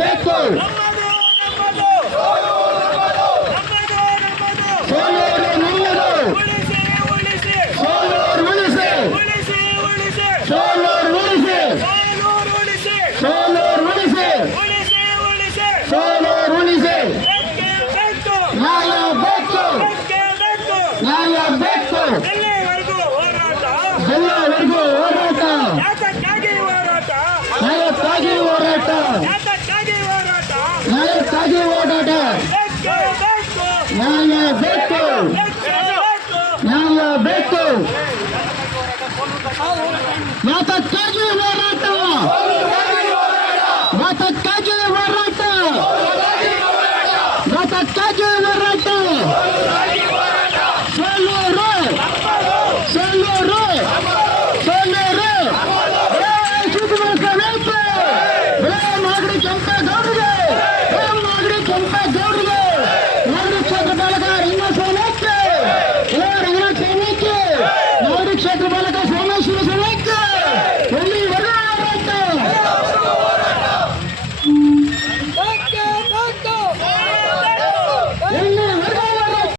ಬೇಕು. ಸೋಲೂರು ನಮ್ಮದು. ಸೋಲೂರು ಉಳಿಸಿ. ಸೋಲೂರು ಉಳಿಸಿ. ಸೋಲೂರು ಉಳಿಸಿ. ಸೋಲೂರು ಉಳಿಸಿ. ನ್ಯಾಯ ಬೇಕು. ನ್ಯಾಯ ಬೇಕು. ಎಲ್ಲಿವರೆಗೂ ಹೋರಾಟ? ಎಲ್ಲವರೆಗೂ ಹೋರಾಟ. ಯಾತಕ್ಕಾಗಿ ಹೋರಾಟ? ನ್ಯಾಯಕ್ಕಾಗಿ ಹೋರಾಟ. ಯಾತಕ್ಕಾಗಿ ಹೋರಾಟ? ನ್ಯಾಯಕ್ಕಾಗಿ ಹೋರಾಟ. ನ್ಯಾಯ ಬೇಕು. ನ್ಯಾಯ ಬೇಕು. ಯಾತಕ್ಕಾಗಿ ಹೋರಾಟ.